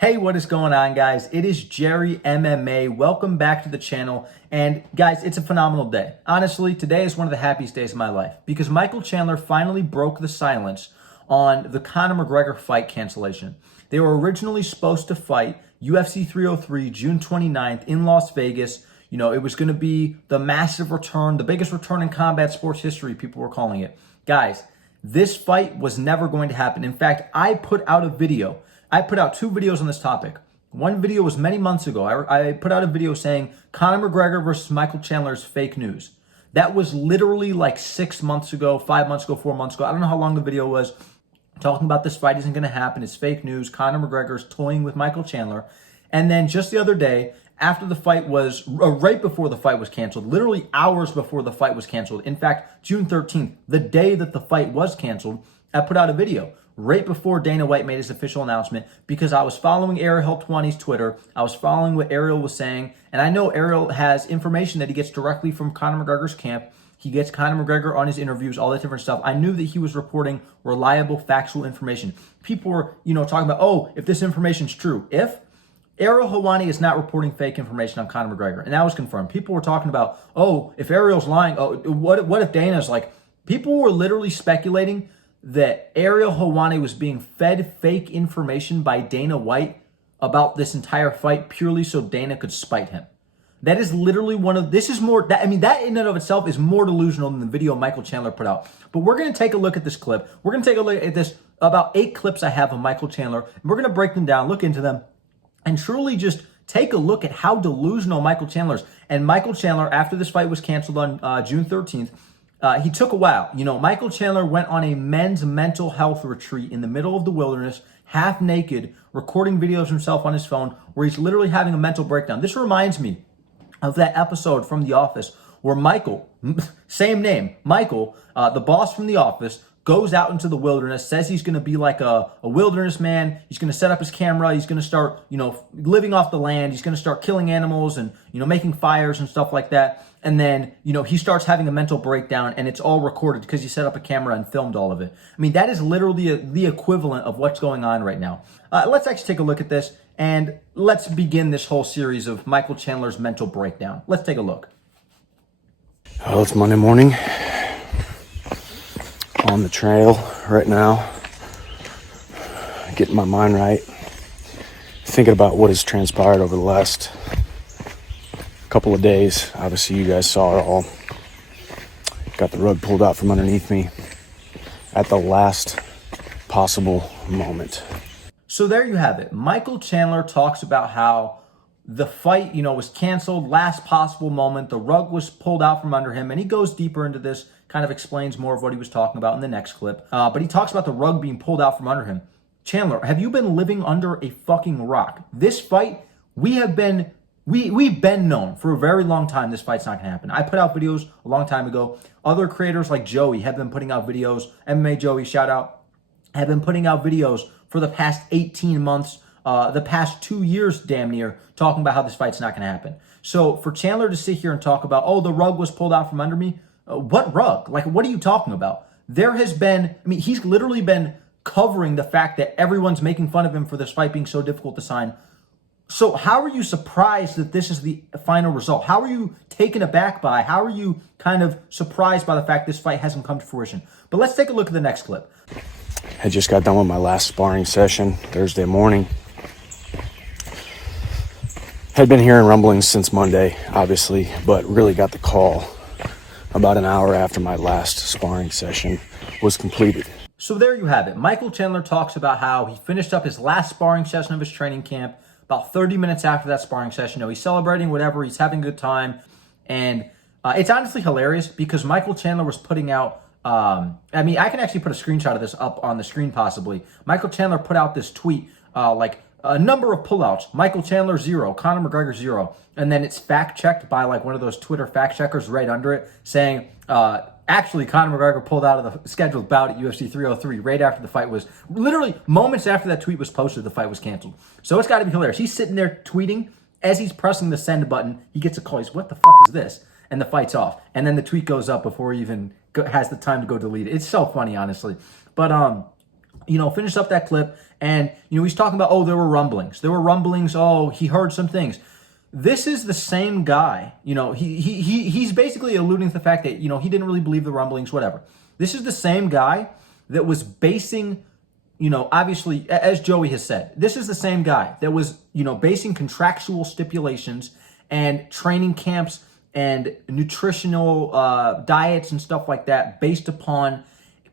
Hey, what is going on, guys? It is Jerry MMA. Welcome back to the channel. And guys, it's a phenomenal day. Honestly, today is one of the happiest days of my life because Michael Chandler finally broke the silence on the Conor McGregor fight cancellation. They were originally supposed to fight UFC 303 June 29th in Las Vegas. You know, it was going to be the massive return, the biggest return in combat sports history, people were calling it. Guys, this fight was never going to happen. In fact, I put out two videos on this topic. One video was many months ago. I put out a video saying Conor McGregor versus Michael Chandler is fake news. That was literally like 6 months ago, 5 months ago, 4 months ago. I don't know how long the video was. Talking about this fight isn't going to happen. It's fake news. Conor McGregor is toying with Michael Chandler. And then just the other day, after the fight was, right before the fight was canceled, literally hours before the fight was canceled. In fact, June 13th, the day that the fight was canceled, I put out a video right before Dana White made his official announcement because I was following Ariel 20's Twitter. I was following what Ariel was saying. And I know Ariel has information that he gets directly from Conor McGregor's camp. He gets Conor McGregor on his interviews, all that different stuff. I knew that he was reporting reliable, factual information. People were, talking about, oh, if this information's true. If Ariel Helwani is not reporting fake information on Conor McGregor, and that was confirmed. People were talking about, oh, if Ariel's lying, oh, what if Dana's like, people were literally speculating that Ariel Helwani was being fed fake information by Dana White about this entire fight purely so Dana could spite him. That is literally that in and of itself is more delusional than the video Michael Chandler put out. But we're going to take a look at this clip. We're going to take a look at this, about 8 clips I have of Michael Chandler, and we're going to break them down, look into them, and truly just take a look at how delusional Michael Chandler is. And Michael Chandler, after this fight was canceled on June 13th, he took a while. Michael Chandler went on a men's mental health retreat in the middle of the wilderness, half naked, recording videos of himself on his phone where he's literally having a mental breakdown. This reminds me of that episode from The Office where Michael, same name, Michael, the boss from The Office, goes out into the wilderness, says he's going to be like a wilderness man. He's going to set up his camera. He's going to start, living off the land. He's going to start killing animals and, making fires and stuff like that. And then, he starts having a mental breakdown and it's all recorded because he set up a camera and filmed all of it. I mean, that is literally the equivalent of what's going on right now. Let's actually take a look at this and let's begin this whole series of Michael Chandler's mental breakdown. Let's take a look. Well, it's Monday morning. On the trail right now, getting my mind right, thinking about what has transpired over the last couple of days. Obviously, you guys saw it all. Got the rug pulled out from underneath me at the last possible moment. So there you have it. Michael Chandler talks about how the fight, was canceled, last possible moment. The rug was pulled out from under him, and he goes deeper into this, kind of explains more of what he was talking about in the next clip. But he talks about the rug being pulled out from under him. Chandler, have you been living under a fucking rock? This fight, we've been known for a very long time this fight's not going to happen. I put out videos a long time ago. Other creators like Joey have been putting out videos. MMA Joey, shout out, have been putting out videos for the past 18 months, the past 2 years, damn near, talking about how this fight's not going to happen. So for Chandler to sit here and talk about, oh, the rug was pulled out from under me, what rug? Like, what are you talking about? There has been, he's literally been covering the fact that everyone's making fun of him for this fight being so difficult to sign. So how are you surprised that this is the final result? How are you taken aback by? How are you kind of surprised by the fact this fight hasn't come to fruition? But let's take a look at the next clip. I just got done with my last sparring session Thursday morning. Had been hearing rumblings since Monday, obviously, but really got the call about an hour after my last sparring session was completed. So there you have it. Michael Chandler talks about how he finished up his last sparring session of his training camp about 30 minutes after that sparring session. He's celebrating whatever, he's having a good time. And it's honestly hilarious because Michael Chandler was putting out, I can actually put a screenshot of this up on the screen possibly. Michael Chandler put out this tweet, like a number of pullouts. Michael Chandler 0, Conor McGregor 0. And then it's fact-checked by like one of those Twitter fact-checkers right under it saying, actually, Conor McGregor pulled out of the scheduled bout at UFC 303 right after the fight was, literally moments after that tweet was posted, the fight was canceled. So it's got to be hilarious. He's sitting there tweeting. As he's pressing the send button, he gets a call. He's, what the fuck is this? And the fight's off. And then the tweet goes up before he even has the time to go delete it. It's so funny, honestly. But finished up that clip, and he's talking about, oh, there were rumblings. Oh, he heard some things. This is the same guy. He's basically alluding to the fact that he didn't really believe the rumblings, whatever. This is the same guy that was basing, obviously, as Joey has said, this is the same guy that was, basing contractual stipulations and training camps and nutritional diets and stuff like that based upon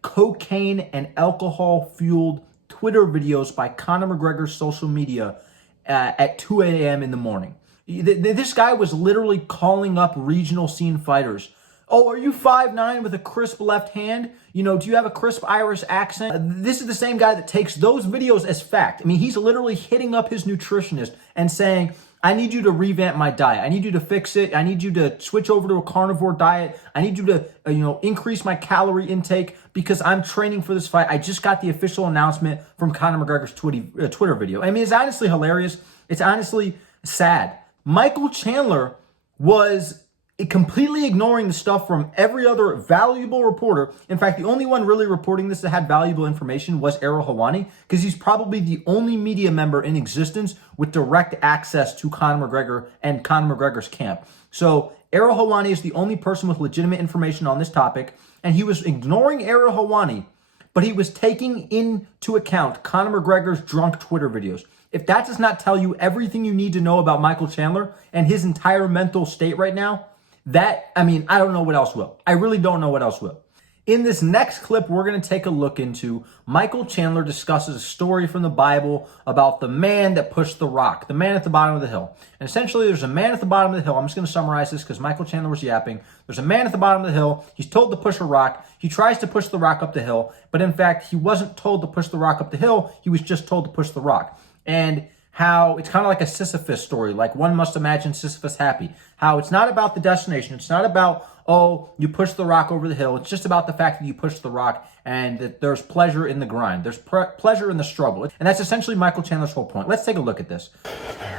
cocaine and alcohol-fueled Twitter videos by Conor McGregor's social media at 2 a.m. in the morning. This guy was literally calling up regional scene fighters. Oh, are you 5'9" with a crisp left hand? Do you have a crisp Irish accent? This is the same guy that takes those videos as fact. I mean, he's literally hitting up his nutritionist and saying, I need you to revamp my diet. I need you to fix it. I need you to switch over to a carnivore diet. I need you to, increase my calorie intake because I'm training for this fight. I just got the official announcement from Conor McGregor's Twitter video. I mean, it's honestly hilarious. It's honestly sad. Michael Chandler was completely ignoring the stuff from every other valuable reporter. In fact, the only one really reporting this that had valuable information was Errol Hawani, because he's probably the only media member in existence with direct access to Conor McGregor and Conor McGregor's camp. So Errol Hawani is the only person with legitimate information on this topic, and he was ignoring Errol Hawani, but he was taking into account Conor McGregor's drunk Twitter videos. If that does not tell you everything you need to know about Michael Chandler and his entire mental state right now, I don't know what else will. I really don't know what else will. In this next clip, we're going to take a look into Michael Chandler discusses a story from the Bible about the man that pushed the rock, the man at the bottom of the hill. And essentially, there's a man at the bottom of the hill. I'm just going to summarize this because Michael Chandler was yapping. There's a man at the bottom of the hill. He's told to push a rock. He tries to push the rock up the hill. But in fact, he wasn't told to push the rock up the hill. He was just told to push the rock. And how it's kind of like a Sisyphus story, like one must imagine Sisyphus happy. How it's not about the destination. It's not about, oh, you push the rock over the hill. It's just about the fact that you push the rock and that there's pleasure in the grind. There's pleasure in the struggle. And that's essentially Michael Chandler's whole point. Let's take a look at this.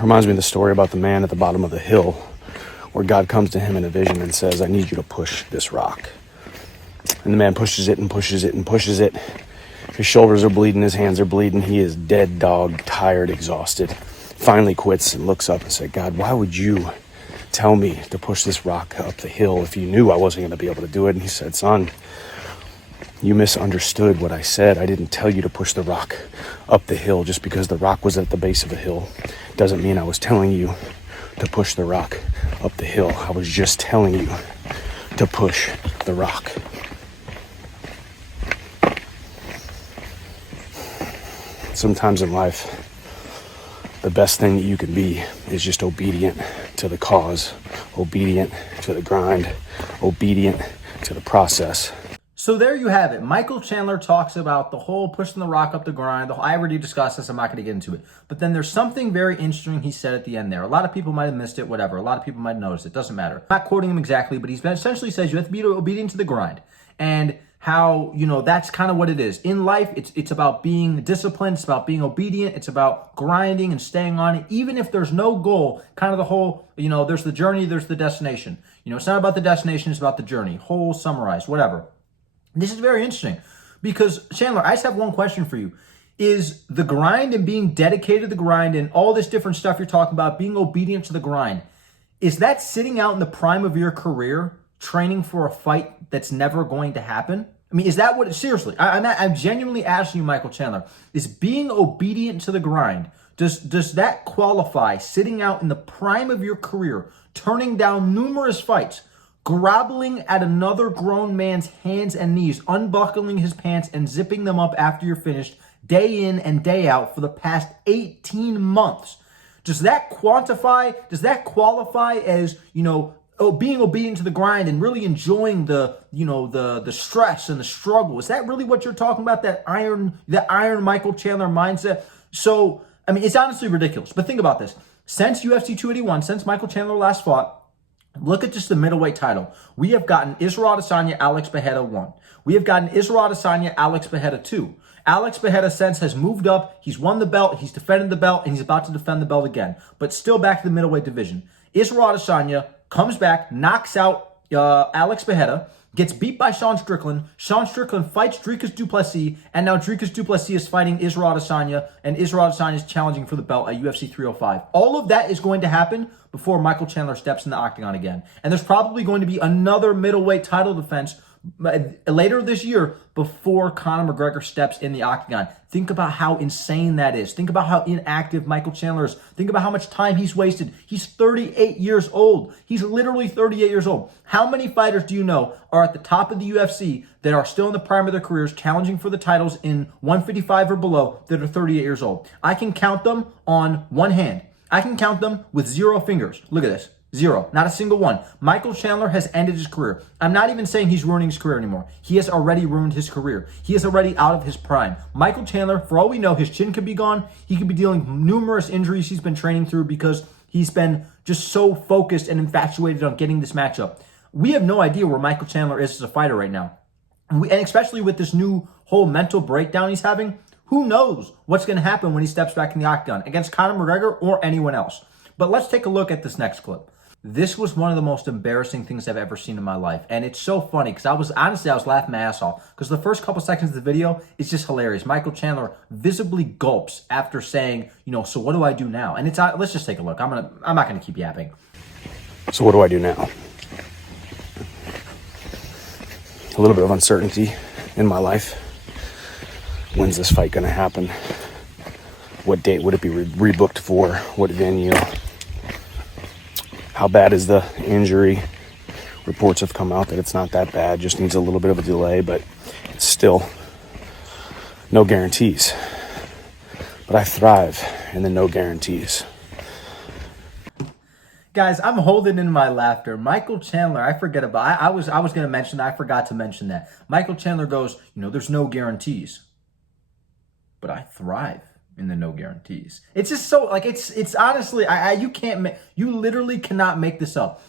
Reminds me of the story about the man at the bottom of the hill where God comes to him in a vision and says, I need you to push this rock. And the man pushes it and pushes it and pushes it. His shoulders are bleeding, his hands are bleeding. He is dead dog, tired, exhausted. Finally quits and looks up and said, God, why would you tell me to push this rock up the hill if you knew I wasn't going to be able to do it? And he said, son, you misunderstood what I said. I didn't tell you to push the rock up the hill just because the rock was at the base of a hill. Doesn't mean I was telling you to push the rock up the hill. I was just telling you to push the rock. Sometimes in life, the best thing that you can be is just obedient to the cause, obedient to the grind, obedient to the process. So there you have it. Michael Chandler talks about the whole pushing the rock up the grind. I already discussed this. I'm not going to get into it. But then there's something very interesting he said at the end there. A lot of people might have missed it, whatever. A lot of people might have noticed it. Doesn't matter. I'm not quoting him exactly, but he essentially says you have to be obedient to the grind. And how, that's kind of what it is. In life, it's about being disciplined. It's about being obedient. It's about grinding and staying on it. Even if there's no goal, kind of the whole, there's the journey, there's the destination. It's not about the destination, it's about the journey. Whole, summarized, whatever. This is very interesting because, Chandler, I just have one question for you. Is the grind and being dedicated to the grind and all this different stuff you're talking about, being obedient to the grind, is that sitting out in the prime of your career, training for a fight that's never going to happen? I mean, is that what, seriously, I'm genuinely asking you, Michael Chandler, is being obedient to the grind, does that qualify sitting out in the prime of your career, turning down numerous fights, groveling at another grown man's hands and knees, unbuckling his pants and zipping them up after you're finished, day in and day out for the past 18 months? Does that quantify, does that qualify as, being obedient to the grind and really enjoying the stress and the struggle? Is that really what you're talking about? That iron Michael Chandler mindset? So, it's honestly ridiculous. But think about this. Since UFC 281, since Michael Chandler last fought, look at just the middleweight title. We have gotten Israel Adesanya, Alex Bejeda 1. We have gotten Israel Adesanya, Alex Bejeda 2. Alex Bejeda since has moved up. He's won the belt. He's defended the belt, and he's about to defend the belt again. But still back to the middleweight division. Israel Adesanya comes back, knocks out Alex Bejeda. gets beat by Sean Strickland. Sean Strickland fights Dricus du Plessis, and now Dricus du Plessis is fighting Israel Adesanya, and Israel Adesanya is challenging for the belt at UFC 305. All of that is going to happen before Michael Chandler steps in the octagon again. And there's probably going to be another middleweight title defense later this year before Conor McGregor steps in the octagon. Think about how insane that is. Think about how inactive Michael Chandler is. Think about how much time he's wasted. He's 38 years old. He's literally 38 years old. How many fighters do you know are at the top of the UFC that are still in the prime of their careers, challenging for the titles in 155 or below, that are 38 years old? I can count them on one hand. I can count them with 0 fingers. Look at this. 0. Not a single one. Michael Chandler has ended his career. I'm not even saying he's ruining his career anymore. He has already ruined his career. He is already out of his prime. Michael Chandler, for all we know, his chin could be gone. He could be dealing numerous injuries he's been training through because he's been just so focused and infatuated on getting this matchup. We have no idea where Michael Chandler is as a fighter right now. And especially with this new whole mental breakdown he's having, who knows what's going to happen when he steps back in the octagon against Conor McGregor or anyone else. But let's take a look at this next clip. This was one of the most embarrassing things I've ever seen in my life. And it's so funny because I was laughing my ass off because the first couple seconds of the video is just hilarious. Michael Chandler visibly gulps after saying, so what do I do now? And let's just take a look. I'm not going to keep yapping. So what do I do now? A little bit of uncertainty in my life. When's this fight going to happen? What date would it be rebooked for? What venue? How bad is the injury? Reports have come out that it's not that bad, just needs a little bit of a delay, but it's still no guarantees. But I thrive in the no guarantees. Guys, I'm holding in my laughter. Michael Chandler, I was going to mention that. I forgot to mention that. Michael Chandler goes, there's no guarantees. But I thrive in the no guarantees. It's just so, it's honestly, you literally cannot make this up.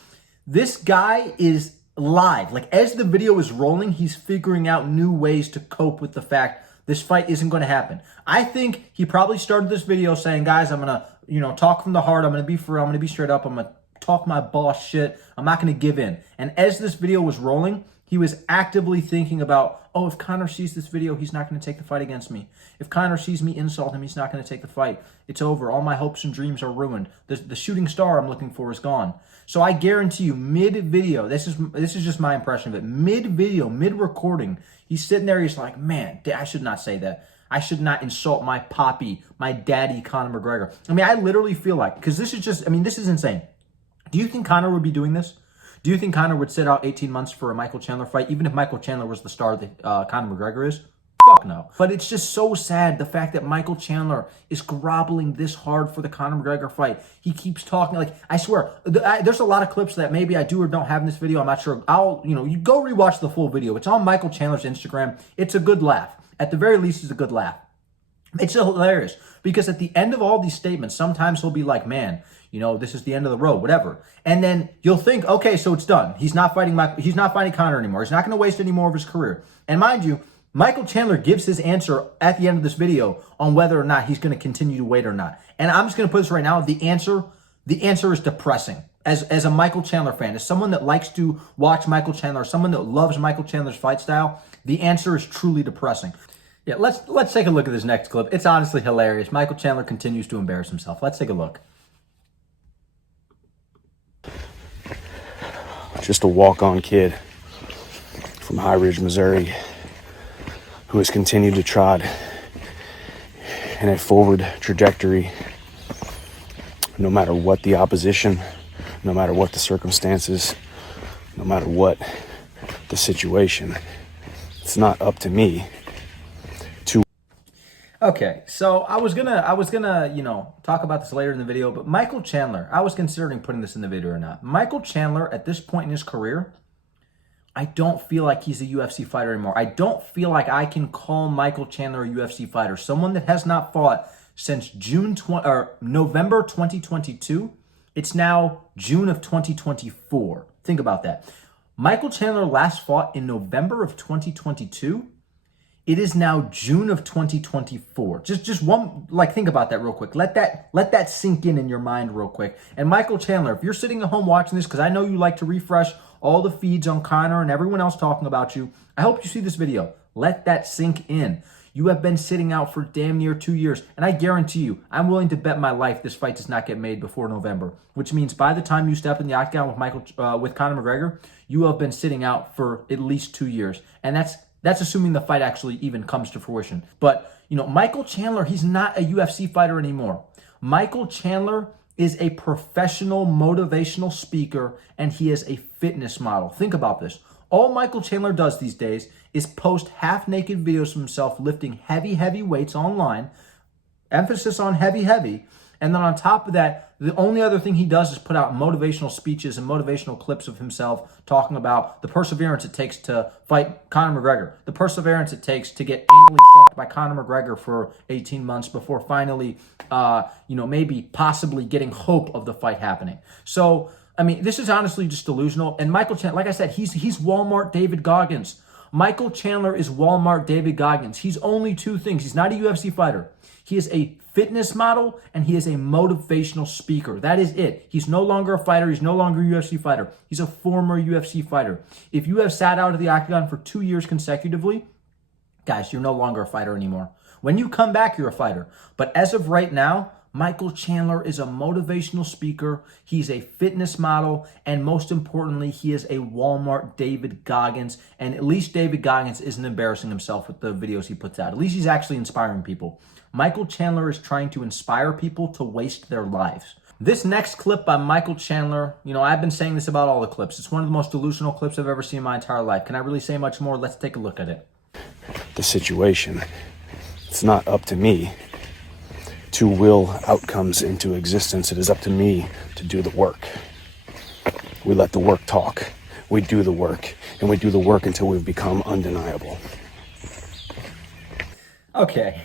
This guy is live. As the video is rolling, he's figuring out new ways to cope with the fact this fight isn't going to happen. I think he probably started this video saying, guys, I'm going to, talk from the heart. I'm going to be for real. I'm going to be straight up. I'm going to talk my boss shit. I'm not going to give in. And as this video was rolling, he was actively thinking about, if Conor sees this video, he's not going to take the fight against me. If Conor sees me insult him, he's not going to take the fight. It's over. All my hopes and dreams are ruined. The shooting star I'm looking for is gone. So I guarantee you, mid-video, this is just my impression of it, mid-video, mid-recording, he's sitting there, he's like, man, I should not say that. I should not insult my poppy, my daddy, Conor McGregor. I literally feel like, because this is insane. Do you think Conor would be doing this? Do you think Conor would sit out 18 months for a Michael Chandler fight, even if Michael Chandler was the star that Conor McGregor is? Fuck no. But it's just so sad, the fact that Michael Chandler is groveling this hard for the Conor McGregor fight. He keeps talking, I swear, there's a lot of clips that maybe I do or don't have in this video. I'm not sure. You go rewatch the full video. It's on Michael Chandler's Instagram. It's a good laugh. At the very least, it's a good laugh. It's hilarious because at the end of all these statements, sometimes he'll be like, man, this is the end of the road, whatever. And then you'll think, okay, so it's done. He's not fighting Conor anymore. He's not going to waste any more of his career. And mind you, Michael Chandler gives his answer at the end of this video on whether or not he's going to continue to wait or not. And I'm just going to put this right now. The answer is depressing. As a Michael Chandler fan, as someone that likes to watch Michael Chandler, someone that loves Michael Chandler's fight style, the answer is truly depressing. Yeah, let's take a look at this next clip. It's honestly hilarious. Michael Chandler continues to embarrass himself. Let's take a look. Just a walk-on kid from High Ridge, Missouri, who has continued to trot in a forward trajectory no matter what the opposition, no matter what the circumstances, no matter what the situation. It's not up to me to... Okay, so I was gonna talk about this later in the video, but Michael Chandler, I was considering putting this in the video or not. Michael Chandler, at this point in his career, I don't feel like he's a UFC fighter anymore. I don't feel like I can call Michael Chandler a UFC fighter. Someone that has not fought since November 2022. It's now June of 2024. Think about that. Michael Chandler last fought in November of 2022. It is now June of 2024. Just one, think about that real quick. Let that sink in your mind real quick. And Michael Chandler, if you're sitting at home watching this, because I know you like to refresh all the feeds on Conor and everyone else talking about you. I hope you see this video. Let that sink in. You have been sitting out for damn near 2 years, and I guarantee you, I'm willing to bet my life this fight does not get made before November, which means by the time you step in the octagon with Conor McGregor, you have been sitting out for at least 2 years, and that's assuming the fight actually even comes to fruition. But Michael Chandler, he's not a UFC fighter anymore. Michael Chandler is a professional motivational speaker, and he is a fitness model. Think about this. All Michael Chandler does these days is post half-naked videos of himself lifting heavy weights online, emphasis on heavy, and then on top of that, the only other thing he does is put out motivational speeches and motivational clips of himself talking about the perseverance it takes to fight Conor McGregor, the perseverance it takes to get anally fucked by Conor McGregor for 18 months before finally, maybe possibly getting hope of the fight happening. So, I mean, this is honestly just delusional. And Michael Chandler, like I said, he's Walmart David Goggins. Michael Chandler is Walmart David Goggins. He's only two things. He's not a UFC fighter. He is a fitness model, and he is a motivational speaker. That is it. He's no longer a fighter. He's no longer a UFC fighter. He's a former UFC fighter. If you have sat out of the octagon for 2 years consecutively, guys, you're no longer a fighter anymore. When you come back, you're a fighter. But as of right now, Michael Chandler is a motivational speaker. He's a fitness model. And most importantly, he is a Walmart David Goggins. And at least David Goggins isn't embarrassing himself with the videos he puts out. At least he's actually inspiring people. Michael Chandler is trying to inspire people to waste their lives. This next clip by Michael Chandler, I've been saying this about all the clips. It's one of the most delusional clips I've ever seen in my entire life. Can I really say much more? Let's take a look at it. The situation, it's not up to me to will outcomes into existence. It is up to me to do the work. We let the work talk. We do the work, and we do the work until we've become undeniable. Okay.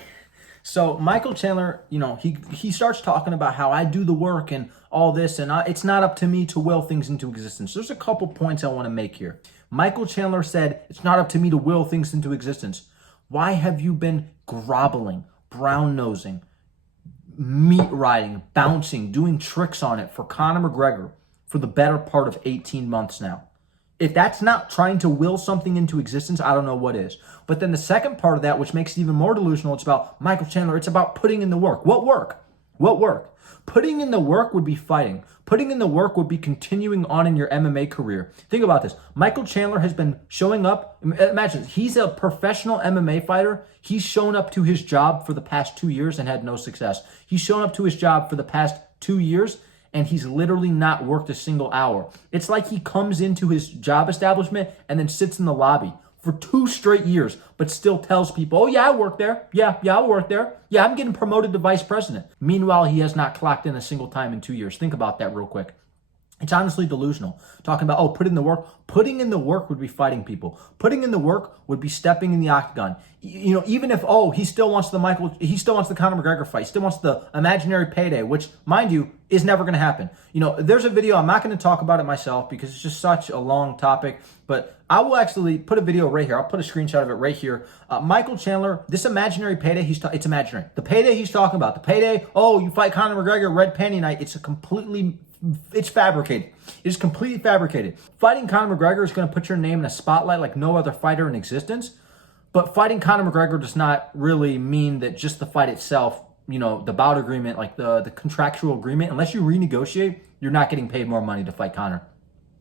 So Michael Chandler, he starts talking about how I do the work and all this, and it's not up to me to will things into existence. There's a couple points I want to make here. Michael Chandler said, it's not up to me to will things into existence. Why have you been groveling, brown-nosing, meat riding, bouncing, doing tricks on it for Conor McGregor for the better part of 18 months now? If that's not trying to will something into existence, I don't know what is. But then the second part of that, which makes it even more delusional, it's about Michael Chandler. It's about putting in the work. What work? What work? Putting in the work would be fighting. Putting in the work would be continuing on in your MMA career. Think about this. Michael Chandler has been showing up. Imagine, he's a professional MMA fighter. He's shown up to his job for the past 2 years and had no success. He's shown up to his job for the past 2 years and he's literally not worked a single hour. It's like he comes into his job establishment and then sits in the lobby for 2 straight years, but still tells people, oh yeah, I work there. Yeah, I work there. Yeah, I'm getting promoted to vice president. Meanwhile, he has not clocked in a single time in 2 years. Think about that real quick. It's honestly delusional. Talking about, put in the work. Putting in the work would be fighting people. Putting in the work would be stepping in the octagon. Even if, he still wants the Conor McGregor fight, still wants the imaginary payday, which, mind you, is never going to happen. There's a video, I'm not going to talk about it myself because it's just such a long topic, but I will actually put a video right here. I'll put a screenshot of it right here. Michael Chandler, this imaginary payday, it's imaginary. The payday he's talking about, the payday, you fight Conor McGregor, red panty night, it's fabricated. It is completely fabricated. Fighting Conor McGregor is going to put your name in a spotlight like no other fighter in existence. But fighting Conor McGregor does not really mean that just the fight itself, the bout agreement, like the contractual agreement, unless you renegotiate, you're not getting paid more money to fight Conor.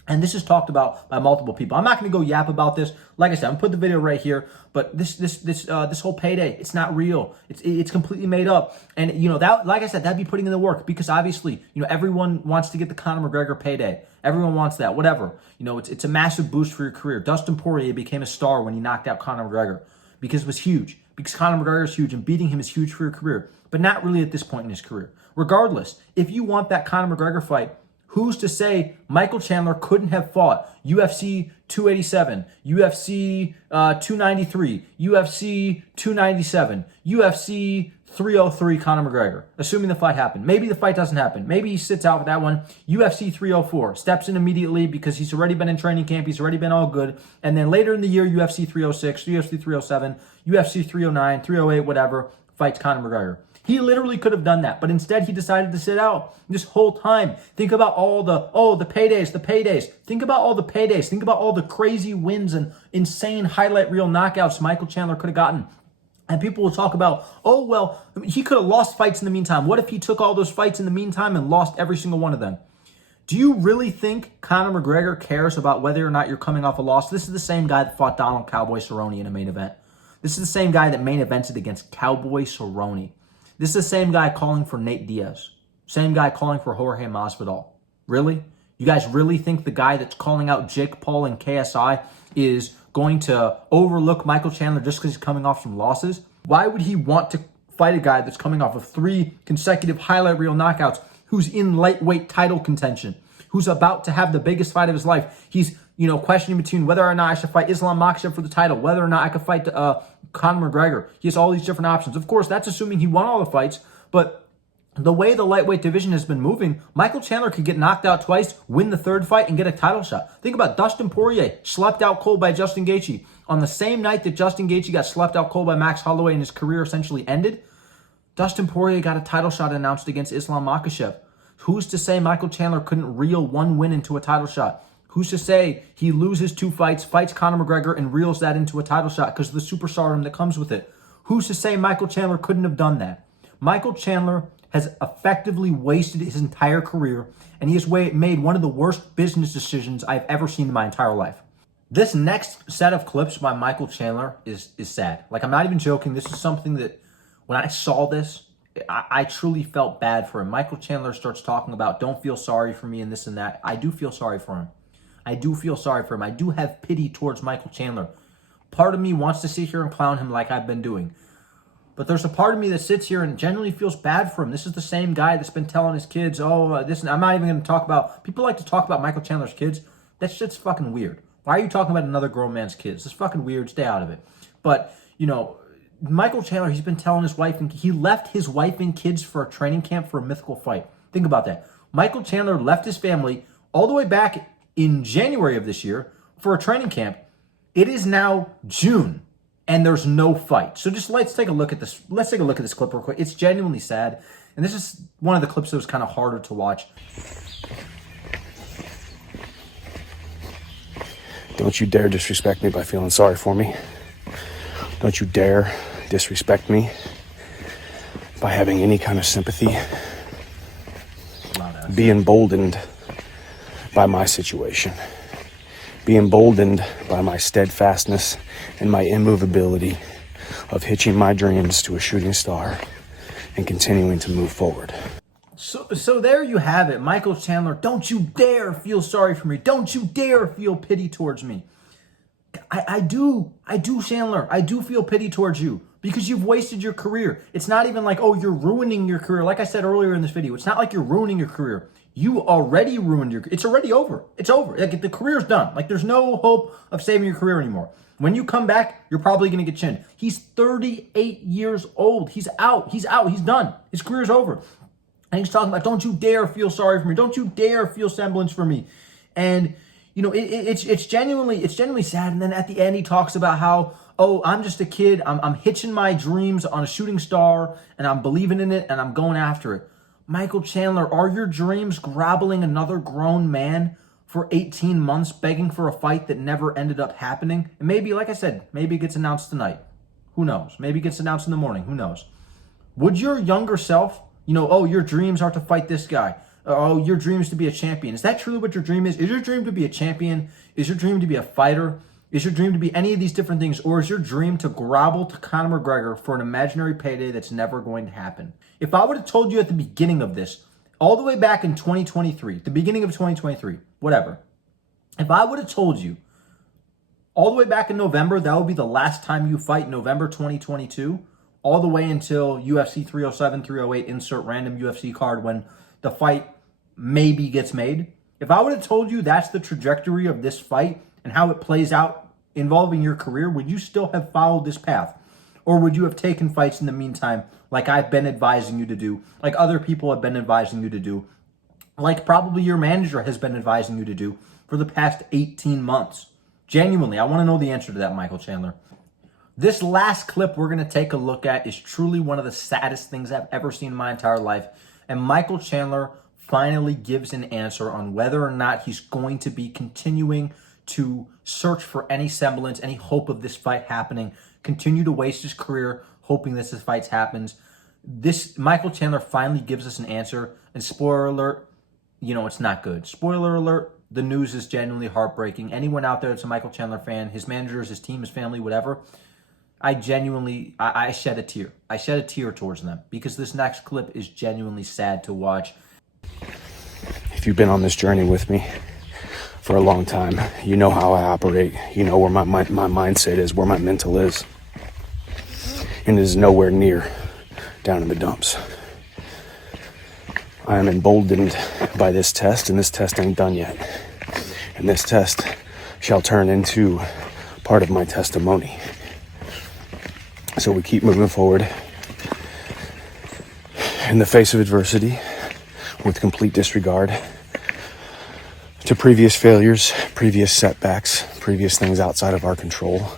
And this is talked about by multiple people. I'm not going to go yap about this. Like I said, I'm going to put the video right here. But this whole payday, it's not real. It's completely made up. And that, like I said, that'd be putting in the work because obviously, everyone wants to get the Conor McGregor payday. Everyone wants that. Whatever. It's a massive boost for your career. Dustin Poirier became a star when he knocked out Conor McGregor because it was huge. Because Conor McGregor is huge and beating him is huge for your career. But not really at this point in his career. Regardless, if you want that Conor McGregor fight, who's to say Michael Chandler couldn't have fought UFC 287, UFC 293, UFC 297, UFC 303 Conor McGregor, assuming the fight happened. Maybe the fight doesn't happen. Maybe he sits out with that one. UFC 304, steps in immediately because he's already been in training camp. He's already been all good. And then later in the year, UFC 306, UFC 307, UFC 309, 308, whatever, fights Conor McGregor. He literally could have done that, but instead he decided to sit out this whole time. Think about all the paydays. Think about all the paydays. Think about all the crazy wins and insane highlight reel knockouts Michael Chandler could have gotten. And people will talk about, oh, well, he could have lost fights in the meantime. What if he took all those fights in the meantime and lost every single one of them? Do you really think Conor McGregor cares about whether or not you're coming off a loss? This is the same guy that fought Donald Cowboy Cerrone in a main event. This is the same guy that main evented against Cowboy Cerrone. This is the same guy calling for Nate Diaz. Same guy calling for Jorge Masvidal. Really? You guys really think the guy that's calling out Jake Paul and KSI is going to overlook Michael Chandler just because he's coming off some losses? Why would he want to fight a guy that's coming off of 3 consecutive highlight reel knockouts, who's in lightweight title contention, who's about to have the biggest fight of his life? He's, questioning between whether or not I should fight Islam Makhachev for the title, whether or not I could fight Conor McGregor. He has all these different options. Of course, that's assuming he won all the fights, but the way the lightweight division has been moving, Michael Chandler could get knocked out twice, win the 3rd fight, and get a title shot. Think about Dustin Poirier, slept out cold by Justin Gaethje. On the same night that Justin Gaethje got slept out cold by Max Holloway and his career essentially ended, Dustin Poirier got a title shot announced against Islam Makhachev. Who's to say Michael Chandler couldn't reel one win into a title shot? Who's to say he loses 2 fights, fights Conor McGregor, and reels that into a title shot because of the superstardom that comes with it? Who's to say Michael Chandler couldn't have done that? Michael Chandler has effectively wasted his entire career, and he has made one of the worst business decisions I've ever seen in my entire life. This next set of clips by Michael Chandler is sad. Like, I'm not even joking. This is something that when I saw this, I truly felt bad for him. Michael Chandler starts talking about, don't feel sorry for me and this and that. I do feel sorry for him. I do feel sorry for him. I do have pity towards Michael Chandler. Part of me wants to sit here and clown him like I've been doing. But there's a part of me that sits here and genuinely feels bad for him. This is the same guy that's been telling his kids, this. I'm not even going to talk about, people like to talk about Michael Chandler's kids. That shit's fucking weird. Why are you talking about another grown man's kids? It's fucking weird. Stay out of it. But, Michael Chandler, he's been telling his wife, and he left his wife and kids for a training camp for a mythical fight. Think about that. Michael Chandler left his family all the way back in January of this year for a training camp. It is now June, and there's no fight. So just let's take a look at this. Let's take a look at this clip real quick. It's genuinely sad, and this is one of the clips that was kind of harder to watch. Don't you dare disrespect me by feeling sorry for me. Don't you dare disrespect me by having any kind of sympathy. Be emboldened by my situation. Be emboldened by my steadfastness and my immovability of hitching my dreams to a shooting star and continuing to move forward. So there you have it. Michael Chandler, don't you dare feel sorry for me. Don't you dare feel pity towards me. I do, Chandler. I do feel pity towards you because you've wasted your career. It's not even like, oh, you're ruining your career. Like I said earlier in this video, it's not like you're ruining your career. You already ruined your career. It's already over. It's over. Like, the career's done. Like, there's no hope of saving your career anymore. When you come back, you're probably going to get chinned. He's 38 years old. He's out. He's done. His career's over. And he's talking about, don't you dare feel sorry for me. Don't you dare feel semblance for me. And, it's genuinely sad. And then at the end, he talks about how, oh, I'm just a kid. I'm hitching my dreams on a shooting star, and I'm believing in it, and I'm going after it. Michael Chandler, are your dreams grabbling another grown man for 18 months, begging for a fight that never ended up happening? And maybe, like I said, maybe it gets announced tonight. Who knows? Maybe it gets announced in the morning. Who knows? Would your younger self, oh, your dreams are to fight this guy. Oh, your dream is to be a champion. Is that truly what your dream is? Is your dream to be a champion? Is your dream to be a fighter? Is your dream to be any of these different things? Or is your dream to grovel to Conor McGregor for an imaginary payday that's never going to happen? If I would have told you at the beginning of this, all the way back in 2023, the beginning of 2023, whatever, if I would have told you all the way back in November, that would be the last time you fight, November 2022, all the way until UFC 307, 308, insert random UFC card when the fight maybe gets made. If I would have told you that's the trajectory of this fight and how it plays out involving your career, would you still have followed this path? Or would you have taken fights in the meantime, like I've been advising you to do, like other people have been advising you to do, like probably your manager has been advising you to do for the past 18 months? Genuinely, I want to know the answer to that, Michael Chandler. This last clip we're going to take a look at is truly one of the saddest things I've ever seen in my entire life. And Michael Chandler finally gives an answer on whether or not he's going to be continuing to search for any semblance, any hope of this fight happening, continue to waste his career hoping this fight happens. This Michael Chandler finally gives us an answer, and spoiler alert, it's not good. Spoiler alert, the news is genuinely heartbreaking. Anyone out there that's a Michael Chandler fan, his managers, his team, his family, whatever, I shed a tear. I shed a tear towards them because this next clip is genuinely sad to watch. If you've been on this journey with me for a long time, you know how I operate. You know where my mindset is, where my mental is. And it is nowhere near down in the dumps. I am emboldened by this test, and this test ain't done yet. And this test shall turn into part of my testimony. So we keep moving forward in the face of adversity with complete disregard to previous failures, previous setbacks, previous things outside of our control,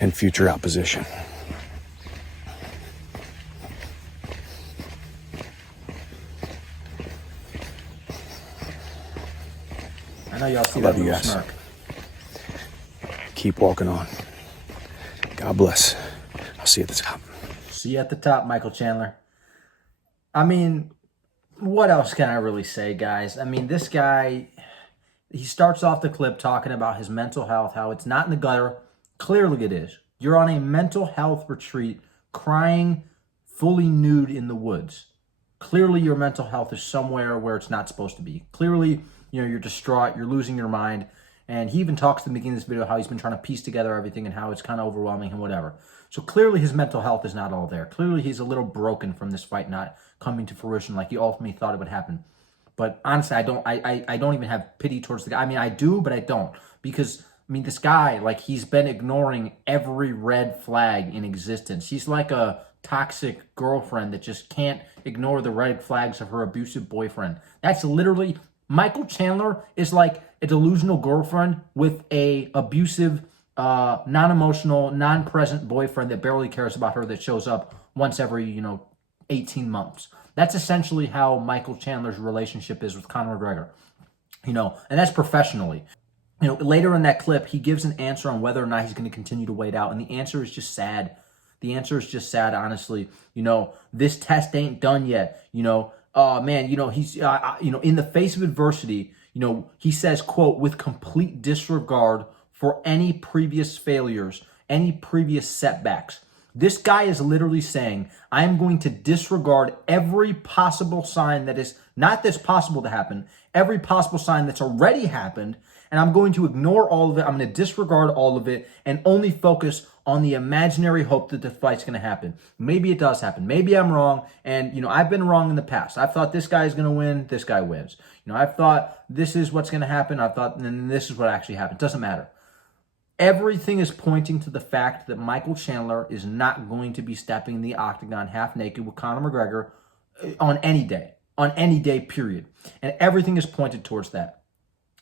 and future opposition. I know y'all see Love that you little guys. smirk. Keep walking on. God bless. I'll see you at the top. See you at the top, Michael Chandler. I mean, what else can I really say, guys? I mean, this guy, he starts off the clip talking about his mental health, how it's not in the gutter. Clearly it is. You're on a mental health retreat, crying fully nude in the woods. Clearly your mental health is somewhere where it's not supposed to be. Clearly, you're distraught, you're losing your mind. And he even talks at the beginning of this video how he's been trying to piece together everything and how it's kind of overwhelming and whatever. So clearly his mental health is not all there. Clearly he's a little broken from this fight not coming to fruition like he ultimately thought it would happen. But honestly, I don't even have pity towards the guy. I mean, I do, but I don't. Because, this guy, he's been ignoring every red flag in existence. He's like a toxic girlfriend that just can't ignore the red flags of her abusive boyfriend. That's literally... Michael Chandler is like a delusional girlfriend with a abusive, non-emotional, non-present boyfriend that barely cares about her, that shows up once every, 18 months. That's essentially how Michael Chandler's relationship is with Conor McGregor. And that's professionally. Later in that clip, he gives an answer on whether or not he's going to continue to wait out, and the answer is just sad. The answer is just sad, honestly. This test ain't done yet. Oh man, he's, in the face of adversity, he says, quote, with complete disregard for any previous failures, any previous setbacks. This guy is literally saying, I am going to disregard every possible sign that is not that's possible to happen, every possible sign that's already happened, and I'm going to ignore all of it. I'm going to disregard all of it and only focus on the imaginary hope that the fight's going to happen. Maybe it does happen. Maybe I'm wrong. And, I've been wrong in the past. I've thought this guy is going to win. This guy wins. I've thought this is what's going to happen. I've thought, and this is what actually happened. Doesn't matter. Everything is pointing to the fact that Michael Chandler is not going to be stepping in the octagon half naked with Conor McGregor on any day, period. And everything is pointed towards that.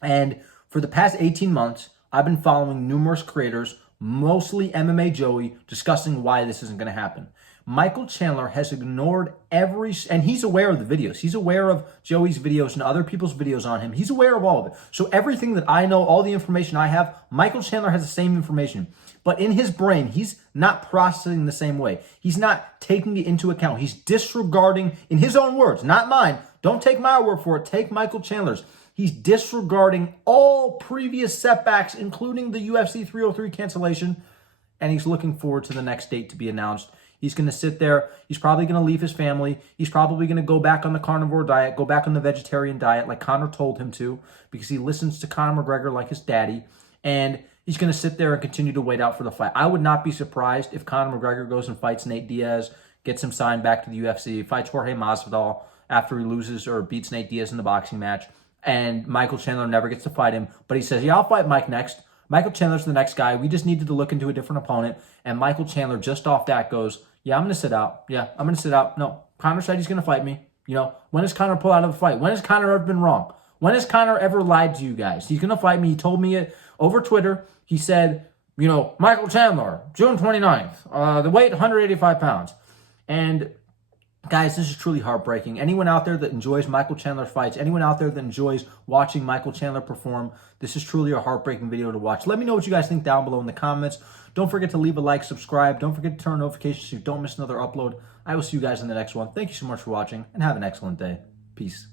And for the past 18 months, I've been following numerous creators, mostly MMA Joey, discussing why this isn't going to happen. Michael Chandler has ignored and he's aware of the videos. He's aware of Joey's videos and other people's videos on him. He's aware of all of it. So everything that I know, all the information I have, Michael Chandler has the same information. But in his brain, he's not processing the same way. He's not taking it into account. He's disregarding, in his own words, not mine. Don't take my word for it. Take Michael Chandler's. He's disregarding all previous setbacks, including the UFC 303 cancellation, and he's looking forward to the next date to be announced. He's going to sit there. He's probably going to leave his family. He's probably going to go back on the carnivore diet, go back on the vegetarian diet like Conor told him to, because he listens to Conor McGregor like his daddy, and he's going to sit there and continue to wait out for the fight. I would not be surprised if Conor McGregor goes and fights Nate Diaz, gets him signed back to the UFC, fights Jorge Masvidal after he loses or beats Nate Diaz in the boxing match, and Michael Chandler never gets to fight him, but he says, yeah, I'll fight Mike next. Michael Chandler's the next guy. We just needed to look into a different opponent. And Michael Chandler, just off that, goes, yeah, I'm going to sit out. Yeah, I'm going to sit out. No, Conor said he's going to fight me. When has Conor pulled out of a fight? When has Conor ever been wrong? When has Conor ever lied to you guys? He's going to fight me. He told me it over Twitter. He said, Michael Chandler, June 29th, the weight 185 pounds. And guys, this is truly heartbreaking. Anyone out there that enjoys Michael Chandler fights, anyone out there that enjoys watching Michael Chandler perform, this is truly a heartbreaking video to watch. Let me know what you guys think down below in the comments. Don't forget to leave a like, subscribe. Don't forget to turn on notifications so you don't miss another upload. I will see you guys in the next one. Thank you so much for watching, and have an excellent day. Peace.